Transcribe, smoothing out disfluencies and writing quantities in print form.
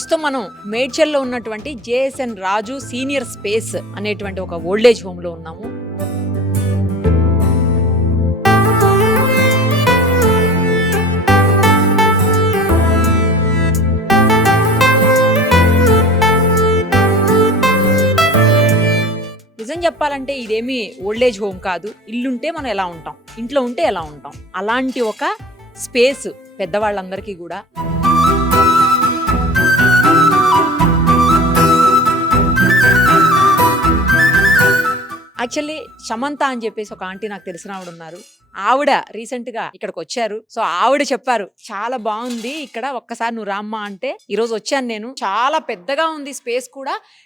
ప్రస్తుతం మనం మేడ్చల్లో ఉన్నటువంటి జేఎస్ఎన్ రాజు సీనియర్ స్పేస్ అనేటువంటి ఒక ఓల్డేజ్ హోమ్ లో ఉన్నాము. నిజం చెప్పాలంటే ఇదేమి ఓల్డేజ్ హోమ్ కాదు. ఇల్లుంటే మనం ఎలా ఉంటాం, ఇంట్లో ఉంటే ఎలా ఉంటాం, అలాంటి ఒక స్పేస్ పెద్దవాళ్ళందరికీ కూడా. యాక్చువల్లీ సమంత అని చెప్పేసి ఒక ఆంటీ నాకు తెలిసిన ఆవిడ ఉన్నారు. ఆవిడ రీసెంట్ గా ఇక్కడికి వచ్చారు. సో ఆవిడ చెప్పారు చాలా బాగుంది ఇక్కడ, ఒక్కసారి నువ్వు రామ్మా అంటే ఈ రోజు వచ్చాను నేను. చాలా పెద్దగా ఉంది స్పేస్ కూడా,